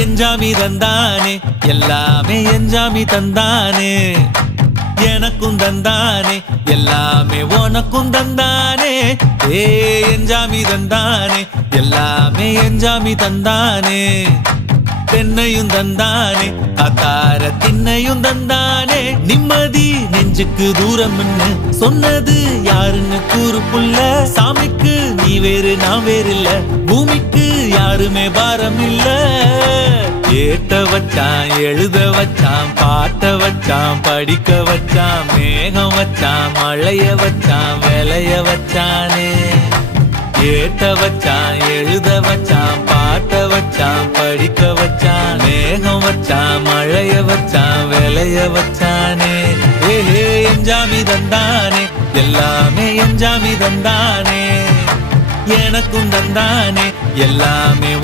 எஞ்சாமி தந்தானே எல்லாமே எஞ்சாமி தந்தானே எனக்கும் தந்தானே எல்லாமே உனக்கும் தந்தானே ஏ எஞ்சாமி தந்தானே எல்லாமே எஞ்சாமி தந்தானே தென்னையும் தந்தானே அத்தார திண்ணையும் தந்தானே நிம்மதி நெஞ்சுக்கு தூரம் சொன்னது யாருன்னு கூறு புள்ள சாமிக்கு நீ வேறு நான் வேறு இல்ல பூமிக்கு யாருமே பாரம் இல்ல ஏட்ட வச்சான் எழுத வச்சான் பாட்ட வச்சான் படிக்க வச்சான் மேகம் வச்சான் மழைய வச்சான் விளைய வச்சானே ஏட்ட வச்சான் எழுத வச்சான் பாட்ட வச்சான் படிக்க வச்சான் மேகம் வச்சான் மழைய வச்சான் விளைய வச்சானே ஏஹே எஞ்சாமி தந்தானே எல்லாமே எஞ்சாமி தந்தானே எனக்கும் தந்தானே எல்லாமே